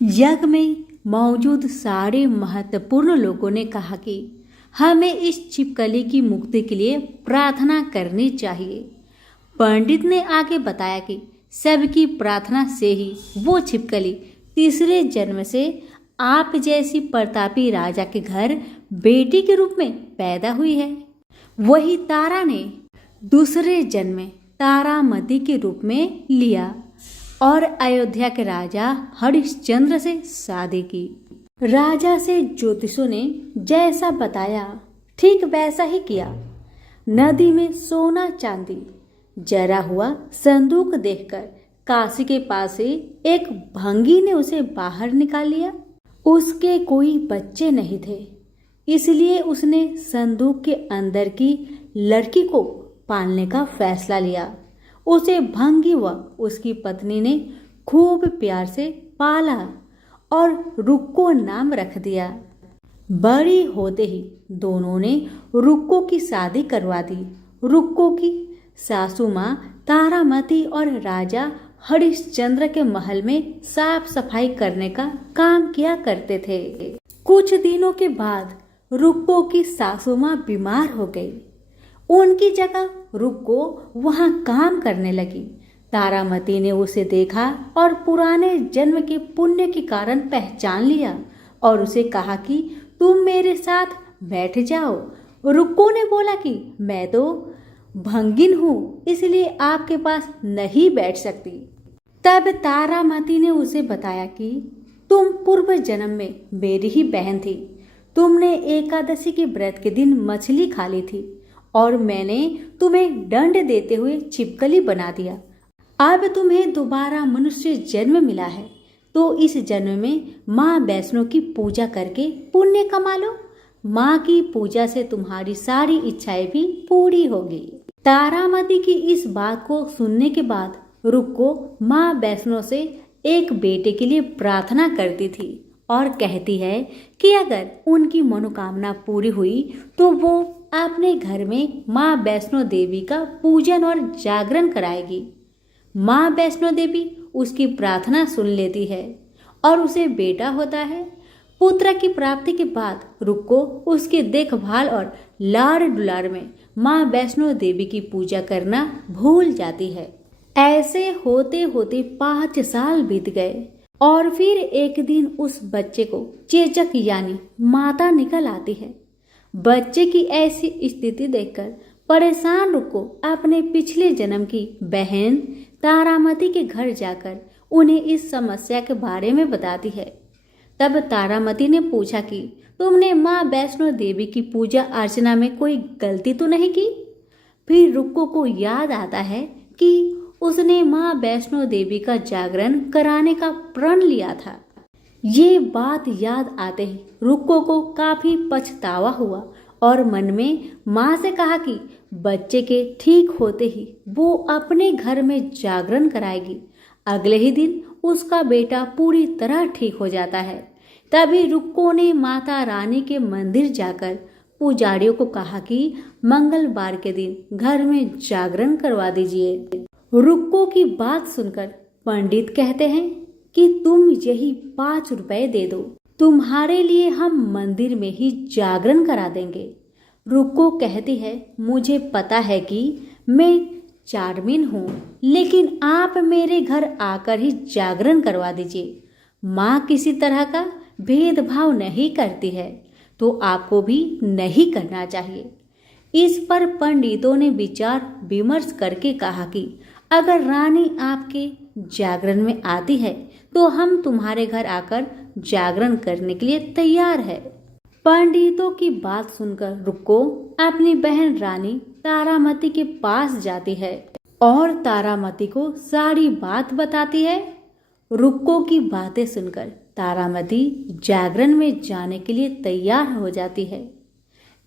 यज्ञ में मौजूद सारे महत्वपूर्ण लोगों ने कहा कि हमें इस छिपकली की मुक्ति के लिए प्रार्थना करनी चाहिए। पंडित ने आगे बताया कि सबकी प्रार्थना से ही वो छिपकली तीसरे जन्म से आप जैसी प्रतापी राजा के घर बेटी के रूप में पैदा हुई है। वही तारा ने दूसरे जन्म में तारामती के रूप में लिया और अयोध्या के राजा हरिश्चंद्र से शादी की। राजा से ज्योतिषों ने जैसा बताया ठीक वैसा ही किया। नदी में सोना चांदी जरा हुआ संदूक देखकर काशी के पास से एक भंगी ने उसे बाहर निकाल लिया। उसके कोई बच्चे नहीं थे, इसलिए उसने संदूक के अंदर की लड़की को पालने का फैसला लिया। उसे भंगी व उसकी पत्नी ने खूब प्यार से पाला और रुक्को नाम रख दिया। बड़ी होते ही दोनों ने रुक्को की शादी करवा दी। रुक्को की सासू माँ तारामती और राजा हरिश्चंद्र के महल में साफ सफाई करने का काम किया करते थे। कुछ दिनों के बाद रुक्को की सासू माँ बीमार हो गई। उनकी जगह रुक्को वहां काम करने लगी। तारामती ने उसे देखा और पुराने जन्म के पुण्य के कारण पहचान लिया और उसे कहा कि तुम मेरे साथ बैठ जाओ। रुक्को ने बोला कि मैं तो भंगिन हूँ, इसलिए आपके पास नहीं बैठ सकती। तब तारामती ने उसे बताया कि तुम पूर्व जन्म में मेरी ही बहन थी। तुमने एकादशी के व्रत के दिन मछली खा ली थी और मैंने तुम्हें दंड देते हुए छिपकली बना दिया। अब तुम्हें दोबारा मनुष्य जन्म मिला है, तो इस जन्म में माँ वैष्णो की पूजा करके पुण्य कमा लो। माँ की पूजा से तुम्हारी सारी इच्छाएं भी पूरी होगी। तारामती की इस बात को सुनने के बाद रुक्को माँ वैष्णो से एक बेटे के लिए प्रार्थना करती थी और कहती है कि अगर उनकी मनोकामना पूरी हुई तो वो अपने घर में माँ वैष्णो देवी का पूजन और जागरण कराएगी। माँ वैष्णो देवी उसकी प्रार्थना सुन लेती है और उसे बेटा होता है। पुत्र की प्राप्ति के बाद रुक्को उसकी देखभाल और लाड़ दुलार में माँ वैष्णो देवी की पूजा करना भूल जाती है। ऐसे होते होते 5 साल बीत गए और फिर एक दिन उस बच्चे को चेचक यानी माता निकल आती है। बच्चे की ऐसी स्थिति देखकर परेशान रुक्को अपने पिछले जन्म की बहन तारामती के घर जाकर उन्हें इस समस्या के बारे में बताती है। तब तारामती ने पूछा कि तुमने माँ वैष्णो देवी की पूजा अर्चना में कोई गलती तो नहीं की? फिर रुक्को को याद आता है कि उसने माँ वैष्णो देवी का जागरण कराने का प्रण लिया था। ये बात याद आते ही रुक्को को काफी पछतावा हुआ और मन में माँ से कहा कि बच्चे के ठीक होते ही वो अपने घर में जागरण कराएगी। अगले ही दिन उसका बेटा पूरी तरह ठीक हो जाता है। तभी रुक्को ने माता रानी के मंदिर जाकर पुजारियों को कहा कि मंगलवार के दिन घर में जागरण करवा दीजिए। रुक्को की बात सुनकर पंडित कहते हैं कि तुम यही 5 रुपए दे दो, तुम्हारे लिए हम मंदिर में ही जागरण करा देंगे। रुक्को कहती है मुझे पता है कि मैं चार्मिन हूँ, लेकिन आप मेरे घर आकर ही जागरण करवा दीजिए। माँ किसी तरह का भेदभाव नहीं करती है, तो आपको भी नहीं करना चाहिए। इस पर पंडितों ने विचार विमर्श करके कहा कि अगर रानी आपके जागरण में आती है तो हम तुम्हारे घर आकर जागरण करने के लिए तैयार है। पंडितों की बात सुनकर रुक्को अपनी बहन रानी तारामती के पास जाती है और तारामती को सारी बात बताती है। रुक्को की बातें सुनकर तारामती जागरण में जाने के लिए तैयार हो जाती है।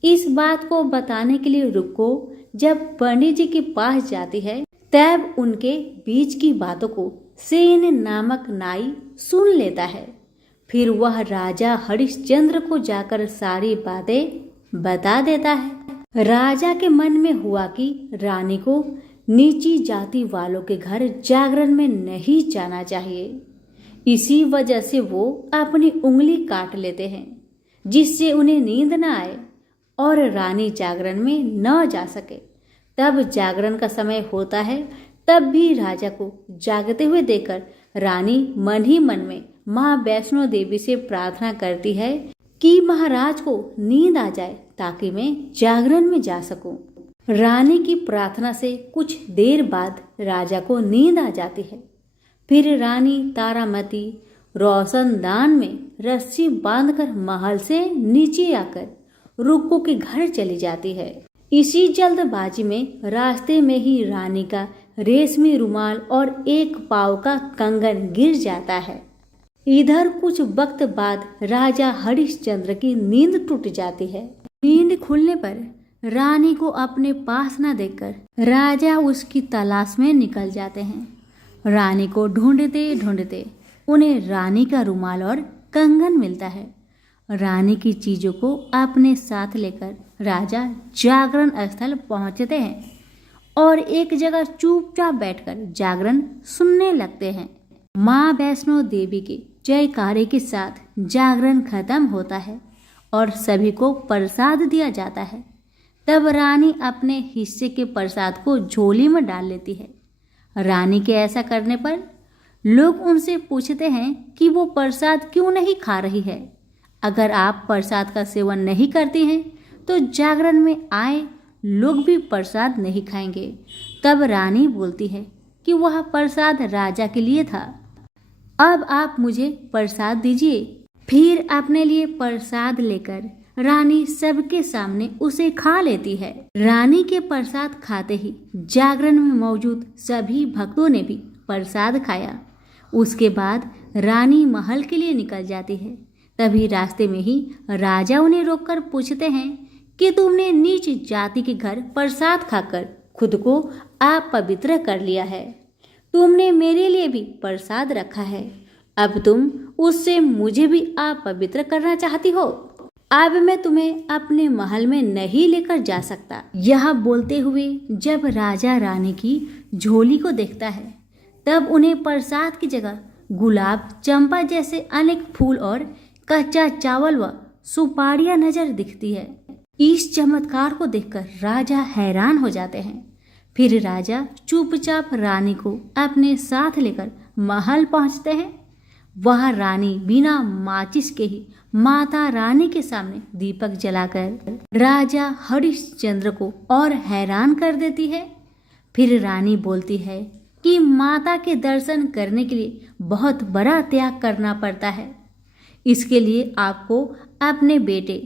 इस बात को बताने के लिए रुक्को जब पंडित जी के पास जाती है तब उनके बीच की बातों को सेन नामक नाई सुन लेता है। फिर वह राजा हरिश्चंद्र को जाकर सारी बातें बता देता है। राजा के मन में हुआ कि रानी को नीची जाति वालों के घर जागरण में नहीं जाना चाहिए। इसी वजह से वो अपनी उंगली काट लेते हैं, जिससे उन्हें नींद न आए और रानी जागरण में न जा सके। तब जागरण का समय होता है, तब भी राजा को जागते हुए देखकर रानी मन ही मन में माँ वैष्णो देवी से प्रार्थना करती है कि महाराज को नींद आ जाए ताकि मैं जागरण में जा सकूं। रानी की प्रार्थना से कुछ देर बाद राजा को नींद आ जाती है। फिर रानी तारामती रोशनदान में रस्सी बांधकर महल से नीचे आकर रुक्कू के घर चली जाती है। इसी जल्दबाजी में रास्ते में ही रानी का रेशमी रुमाल और एक पाव का कंगन गिर जाता है। इधर कुछ वक्त बाद राजा हरिश्चंद्र की नींद टूट जाती है। नींद खुलने पर रानी को अपने पास न देखकर राजा उसकी तलाश में निकल जाते हैं। रानी को ढूंढते ढूंढते उन्हें रानी का रुमाल और कंगन मिलता है। रानी की चीजों को अपने साथ लेकर राजा जागरण स्थल पहुंचते हैं और एक जगह चुपचाप बैठकर जागरण सुनने लगते हैं। माँ वैष्णो देवी के जयकारे के साथ जागरण खत्म होता है और सभी को प्रसाद दिया जाता है। तब रानी अपने हिस्से के प्रसाद को झोली में डाल लेती है। रानी के ऐसा करने पर लोग उनसे पूछते हैं कि वो प्रसाद क्यों नहीं खा रही है। अगर आप प्रसाद का सेवन नहीं करती हैं तो जागरण में आए लोग भी प्रसाद नहीं खाएंगे। तब रानी बोलती है कि वह प्रसाद राजा के लिए था, अब आप मुझे प्रसाद दीजिए। फिर अपने लिए प्रसाद लेकर रानी सबके सामने उसे खा लेती है। रानी के प्रसाद खाते ही जागरण में मौजूद सभी भक्तों ने भी प्रसाद खाया। उसके बाद रानी महल के लिए निकल जाती है। तभी रास्ते में ही राजा उन्हें रोककर पूछते हैं कि तुमने नीच जाति के घर प्रसाद खाकर खुद को अपवित्र कर लिया है। तुमने मेरे लिए भी प्रसाद रखा है, अब तुम उससे मुझे भी अपवित्र करना चाहती हो। अब मैं तुम्हें अपने महल में नहीं लेकर जा सकता। यह बोलते हुए जब राजा रानी की झोली को देखता है तब उन्हें प्रसाद की जगह गुलाब, चंपा जैसे अनेक फूल और कच्चा चावल व सुपारियां नजर दिखती है। इस चमत्कार को देखकर राजा हैरान हो जाते हैं। फिर राजा चुपचाप रानी को अपने साथ लेकर महल पहुंचते हैं। वहां रानी बिना माचिस के ही माता रानी के सामने दीपक जलाकर राजा हरिश्चंद्र को और हैरान कर देती है। फिर रानी बोलती है कि माता के दर्शन करने के लिए बहुत बड़ा त्याग करना पड़ता है। इसके लिए आपको अपने बेटे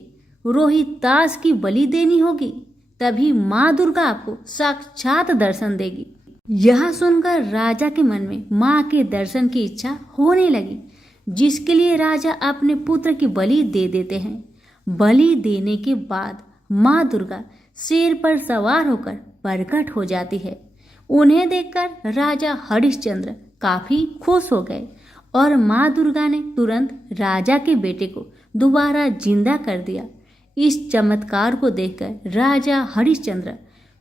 रोहितास की बलि देनी होगी, तभी माँ दुर्गा आपको साक्षात दर्शन देगी। यह सुनकर राजा के मन में माँ के दर्शन की इच्छा होने लगी, जिसके लिए राजा अपने पुत्र की बलि दे देते हैं। बलि देने के बाद माँ दुर्गा शेर पर सवार होकर प्रकट हो जाती है। उन्हें देखकर राजा हरिश्चंद्र काफी खुश हो गए और माँ दुर्गा ने तुरंत राजा के बेटे को दोबारा जिंदा कर दिया। इस चमत्कार को देखकर राजा हरिश्चंद्र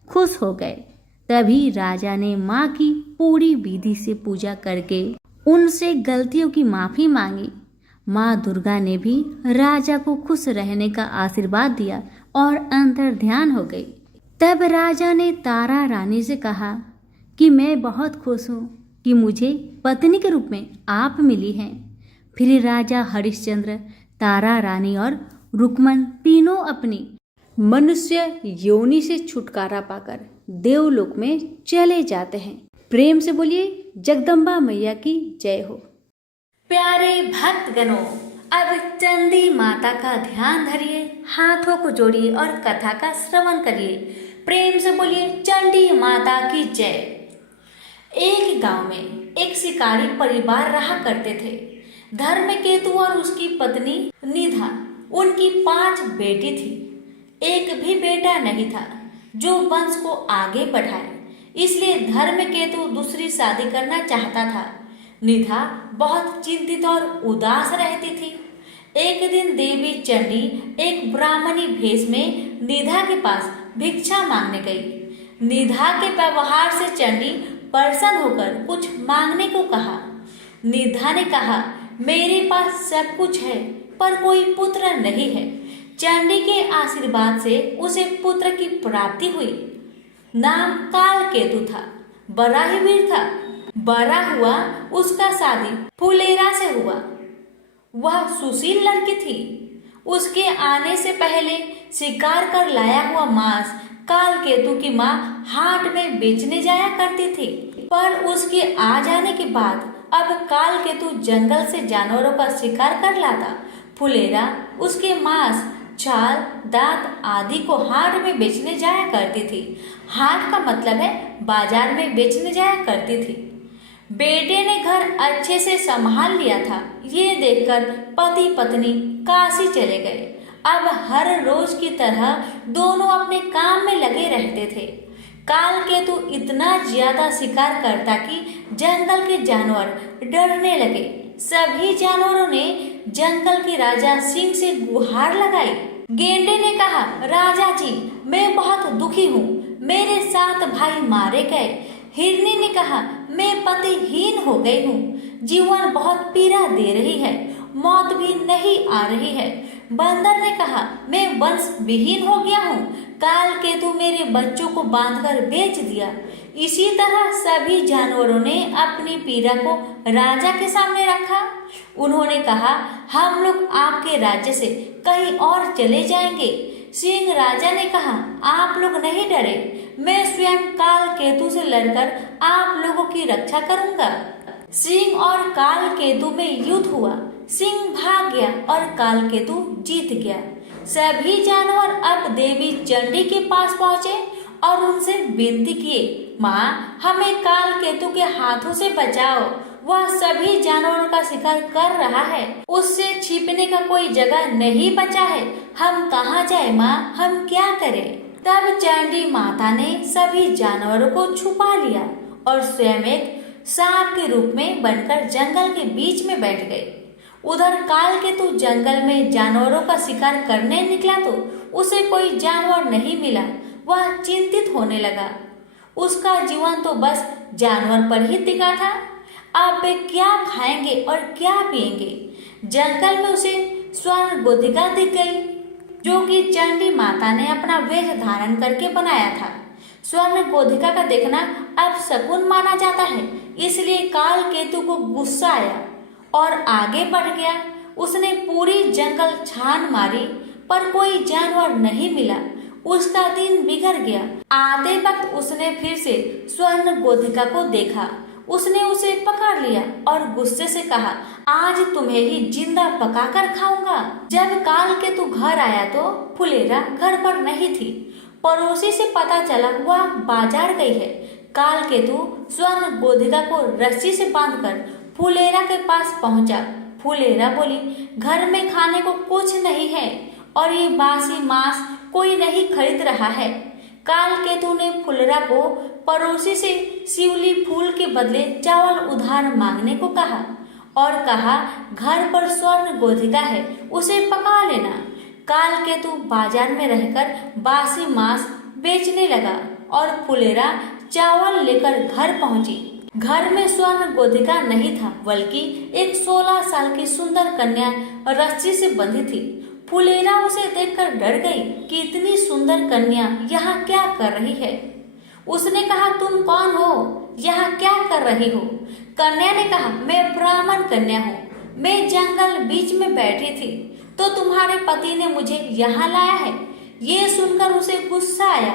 खुश हो गए। तभी राजा ने माँ की पूरी विधि से पूजा करके उनसे गलतियों की माफी मांगी। माँ दुर्गा ने भी राजा को खुश रहने का आशीर्वाद दिया और अंतर ध्यान हो गई। तब राजा ने तारा रानी से कहा कि मैं बहुत खुश हूँ कि मुझे पत्नी के रूप में आप मिली हैं। फिर राजा हरिश्चंद्र, तारा रानी और रुक्मन तीनों अपनी मनुष्य योनि से छुटकारा पाकर देवलोक में चले जाते हैं। प्रेम से बोलिए जगदम्बा मैया की जय हो। प्यारे भक्तगणों, अब चंडी माता का ध्यान धरिए, हाथों को जोड़िए और कथा का श्रवण करिए। प्रेम से बोलिए चंडी माता की जय। एक गांव में एक शिकारी परिवार रहा करते थे। धर्मकेतु और उसकी पत्नी निधा, उनकी 5 बेटी थी। एक भी बेटा नहीं था जो वंश को आगे बढ़ाए, इसलिए धर्मकेतु दूसरी शादी करना चाहता था। निधा बहुत चिंतित और उदास रहती थी। एक दिन देवी चंडी एक ब्राह्मणी भेष में निधा के पास भिक्षा मांगने गई। निधा के व्यवहार से चंडी प्रसन्न होकर कुछ मांगने को कहा। निधा ने कहा, मेरे पास सब कुछ है पर कोई पुत्र नहीं है। चंडी के आशीर्वाद से उसे पुत्र की प्राप्ति हुई। नाम काल केतु था, बड़ा ही वीर था। बड़ा हुआ उसका शादी फुलेरा से हुआ। वह सुशील लड़की थी। उसके आने से पहले शिकार कर लाया हुआ मांस काल केतु की माँ हाट में बेचने जाया करती थी। पर उसके आ जाने के बाद अब काल केतु जंगल से जानवरों का शिकार कर लाता। फुलेरा उसके मांस, छाल, दांत आदि को हाट में बेचने जाया करती थी। हाट का मतलब है बाजार में बेचने जाया करती थी। बेटे ने घर अच्छे से संभाल लिया था। ये देखकर पति पत्नी काशी चले गए। अब हर रोज की तरह दोनों अपने काम में लगे रहते थे। काल केतु इतना ज्यादा शिकार करता कि जंगल के जानवर डरने लगे। सभी जानवरों ने जंगल के राजा सिंह से गुहार लगाई। गेंडे ने कहा, राजा जी, मैं बहुत दुखी हूँ, मेरे 7 भाई मारे गए। हिरनी ने कहा, मैं पतिहीन हो गई हूँ, जीवन बहुत पीड़ा दे रही है, मौत भी नहीं आ रही है। बंदर ने कहा, मैं वंश विहीन हो गया हूँ, काल केतु मेरे बच्चों को बांधकर बेच दिया। इसी तरह सभी जानवरों ने अपनी पीड़ा को राजा के सामने रखा। उन्होंने कहा, हम लोग आपके राज्य से कहीं और चले जाएंगे। सिंह राजा ने कहा, आप लोग नहीं डरे, मैं स्वयं काल केतु से लड़कर आप लोगों की रक्षा करूंगा। सिंह और काल केतु में युद्ध हुआ। सिंह भाग गया और काल केतु जीत गया। सभी जानवर अब देवी चंडी के पास पहुंचे और उनसे विनती किए, माँ, हमें काल केतु के हाथों से बचाओ। वह सभी जानवरों का शिकार कर रहा है, उससे छिपने का कोई जगह नहीं बचा है। हम कहाँ जाए माँ, हम क्या करें? तब चंडी माता ने सभी जानवरों को छुपा लिया और स्वयं एक सांप के रूप में बनकर जंगल के बीच में बैठ गई। उधर काल केतु जंगल में जानवरों का शिकार करने निकला तो उसे कोई जानवर नहीं मिला। वह चिंतित होने लगा। उसका जीवन तो बस जानवर पर ही टिका था। अब वे क्या खाएंगे और क्या पिएंगे? जंगल में उसे स्वर्ण गोधिका दिख गई, जो कि चंडी माता ने अपना वेश धारण करके बनाया था। स्वर्ण गोधिका का देखना अब शकुन माना जाता है, इसलिए काल केतु को गुस्सा आया और आगे बढ़ गया। उसने पूरी जंगल छान मारी पर कोई जानवर नहीं मिला। उसका दिन बिगड़ गया। आते वक्त उसने फिर से स्वर्ण गोधिका को देखा। उसने उसे पकड़ लिया और गुस्से से कहा, आज तुम्हें ही जिंदा पकाकर खाऊंगा। जब काल केतु घर आया तो फुलेरा घर पर नहीं थी। पड़ोसी से पता चला वह बाजार गई है। काल केतु स्वर्ण गोधिका को रस्सी से बांधकर फुलेरा के पास पहुंचा। फुलेरा बोली, घर में खाने को कुछ नहीं है और ये बासी मांस कोई नहीं खरीद रहा है। काल केतु ने फुलेरा को पड़ोसी से शिवली फूल के बदले चावल उधार मांगने को कहा और कहा, घर पर स्वर्ण गोधिका है, उसे पका लेना। काल केतु बाजार में रहकर बासी मांस बेचने लगा और फुलेरा चावल लेकर घर पहुंची। घर में स्वर्ण गोधिका नहीं था, बल्कि एक 16 साल की सुंदर कन्या रस्सी से बंधी थी। फुलेरा उसे देखकर डर गई कि इतनी सुंदर कन्या यहाँ क्या कर रही है। उसने कहा, तुम कौन हो, यहाँ क्या कर रही हो? कन्या ने कहा, मैं ब्राह्मण कन्या हूँ, मैं जंगल बीच में बैठी थी तो तुम्हारे पति ने मुझे यहाँ लाया है। ये सुनकर उसे गुस्सा आया,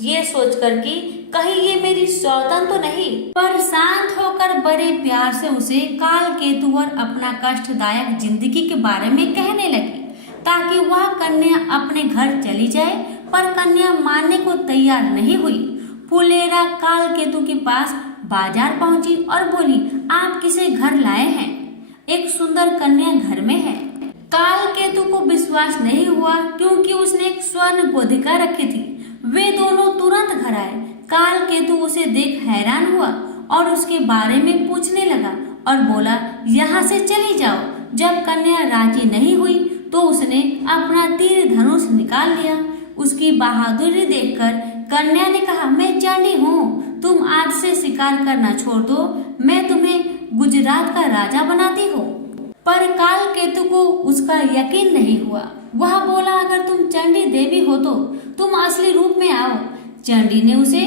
ये सोचकर कि कहीं ये मेरी सौतन तो नहीं। पर शांत होकर बड़े प्यार से उसे काल केतु और अपना कष्टदायक जिंदगी के बारे में कहने लगी ताकि वह कन्या अपने घर चली जाए। पर कन्या मानने को तैयार नहीं हुई। फुलेरा काल केतु के पास बाजार पहुंची और बोली, आप किसे घर लाए हैं? एक सुंदर कन्या घर में है। काल केतु को विश्वास नहीं हुआ क्योंकि उसने एक स्वर्ण गोधिका रखी थी। वे दोनों तुरंत घर आए। काल केतु उसे देख हैरान हुआ और उसके बारे में पूछने लगा और बोला, यहाँ से चली जाओ। जब कन्या राजी नहीं हुई तो उसने अपना तीर धनुष निकाल लिया। उसकी बहादुरी देखकर कन्या ने कहा, मैं चंडी हूँ, तुम आज से शिकार करना छोड़ दो, मैं तुम्हें गुजरात का राजा बनाती हूँ। पर काल केतु को उसका यकीन नहीं हुआ। वह बोला, अगर तुम चंडी देवी हो तो तुम असली रूप में आओ। चंडी ने उसे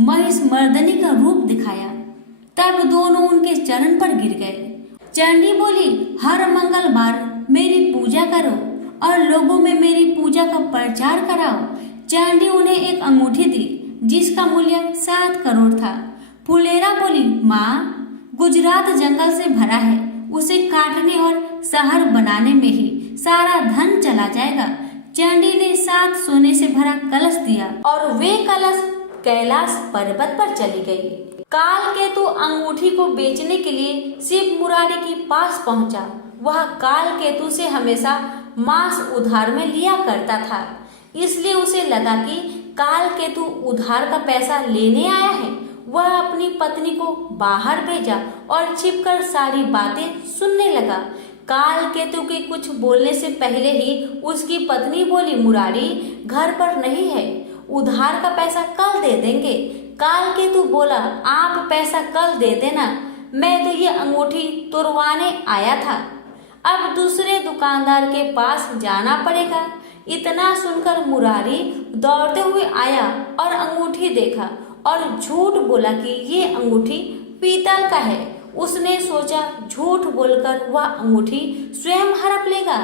महिषमर्दनी का रूप दिखाया। तब दोनों उनके चरण पर गिर गए। चंडी बोली, हर मंगलवार मेरी पूजा करो और लोगों में मेरी पूजा का प्रचार कराओ। चंडी उन्हें एक अंगूठी दी जिसका मूल्य 7 करोड़ था। फुलेरा बोली, माँ, गुजरात जंगल से भरा है, उसे काटने और शहर बनाने में ही सारा धन चला जाएगा। चंडी ने 7 सोने से भरा कलश दिया और वे कलश कैलाश पर्वत पर चली गई। काल केतु अंगूठी को बेचने के लिए शिव मुरारी के पास पहुंचा। वह काल केतु से हमेशा मांस उधार में लिया करता था, इसलिए उसे लगा कि काल केतु उधार का पैसा लेने आया है। वह अपनी पत्नी को बाहर भेजा और छिपकर सारी बातें सुनने लगा। काल केतु के कुछ बोलने से पहले ही उसकी पत्नी बोली, मुरारी घर पर नहीं है, उधार का पैसा कल दे देंगे। काल केतु बोला, आप पैसा कल दे देना, मैं तो ये अंगूठी तुड़वाने आया था, अब दूसरे दुकानदार के पास जाना पड़ेगा। इतना सुनकर मुरारी दौड़ते हुए आया और अंगूठी देखा और झूठ बोला कि ये अंगूठी पीतल का है। उसने सोचा झूठ बोलकर वह अंगूठी स्वयं हड़प लेगा।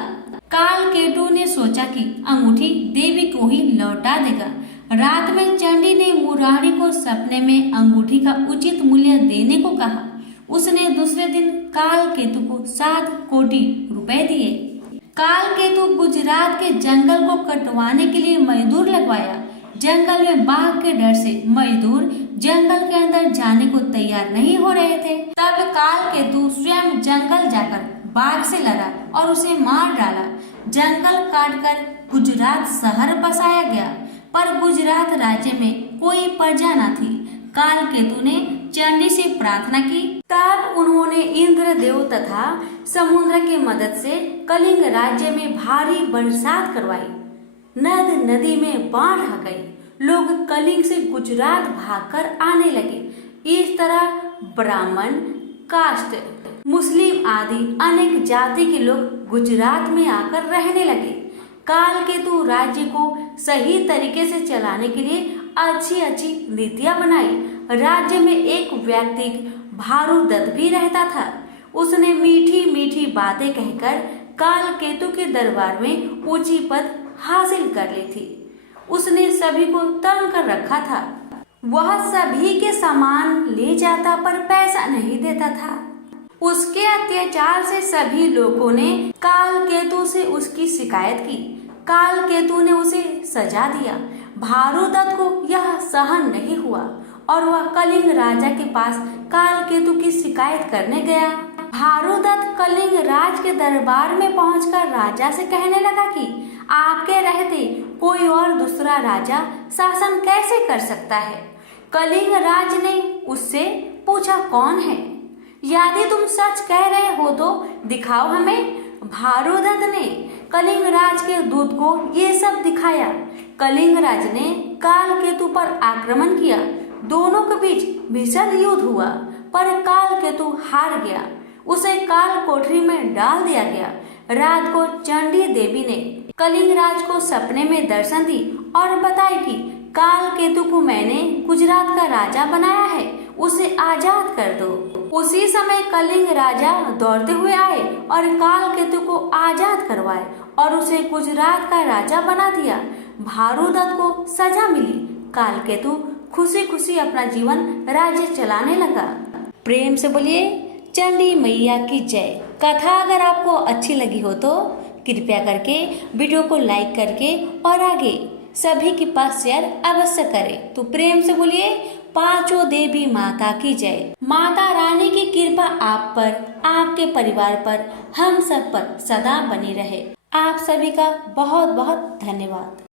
काल केतु ने सोचा कि अंगूठी देवी को ही लौटा देगा। रात में चंडी ने मुरारी को सपने में अंगूठी का उचित मूल्य देने को कहा। उसने दूसरे दिन काल केतु को 7 कोटि रुपए दिए। काल केतु गुजरात के जंगल को कटवाने के लिए मजदूर लगवाया। जंगल में बाघ के डर से मजदूर जंगल के अंदर जाने को तैयार नहीं हो रहे थे। तब काल केतु स्वयं जंगल जाकर बाघ से लड़ा और उसे मार डाला। जंगल काटकर गुजरात शहर बसाया गया, पर गुजरात राज्य में कोई प्रजा न थी। काल केतु ने चंडी से प्रार्थना की। तब उन्होंने इंद्रदेव तथा समुद्र की मदद से कलिंग राज्य में भारी बरसात करवाई। नद नदी में बाढ़ आ गई। लोग कलिंग से गुजरात भागकर आने लगे। इस तरह ब्राह्मण, काष्ट, मुस्लिम आदि अनेक जाति के लोग गुजरात में आकर रहने लगे। काल केतु राज्य को सही तरीके से चलाने के लिए अच्छी अच्छी नीतियां बनाई। राज्य में एक व्यक्ति भारुदत्त भी रहता था। उसने मीठी मीठी बातें कहकर काल केतु के दरबार में ऊंची पद हासिल कर ली थी। उसने सभी को तंग कर रखा था। वह सभी के सामान ले जाता पर पैसा नहीं देता था। उसके अत्याचार से सभी लोगों ने काल केतु से उसकी शिकायत की। काल केतु ने उसे सजा दिया। भारुदत्त को यह सहन नहीं हुआ और वह कलिंग राजा के पास काल केतु की शिकायत करने गया। भारुदत्त कलिंग राज के दरबार में पहुंचकर राजा से कहने लगा कि आपके रहते कोई और दूसरा राजा शासन कैसे कर सकता है। कलिंग राज ने उससे पूछा, कौन है? यदि तुम सच कह रहे हो तो दिखाओ हमें। भारुदत्त ने कलिंग राज के दूत को ये सब दिखाया। कलिंग राज ने काल केतु पर आक्रमण किया। दोनों के बीच भीषण युद्ध हुआ, पर काल केतु हार गया। उसे काल कोठरी में डाल दिया गया। रात को चंडी देवी ने कलिंग राज को सपने में दर्शन दी और बताई कि काल केतु को मैंने गुजरात का राजा बनाया है, उसे आजाद कर दो। उसी समय कलिंग राजा दौड़ते हुए आए और काल केतु को आजाद करवाए और उसे गुजरात का राजा बना दिया। भारुदत्त को सजा मिली। काल केतु खुशी खुशी अपना जीवन राज्य चलाने लगा। प्रेम से बोलिए चंडी मैया की जय। कथा अगर आपको अच्छी लगी हो तो कृपया करके वीडियो को लाइक करके और आगे सभी के पास शेयर अवश्य करें। तो प्रेम से बोलिए पांचों देवी माता की जय। माता रानी की कृपा आप पर, आपके परिवार पर, हम सब पर सदा बनी रहे। आप सभी का बहुत बहुत धन्यवाद।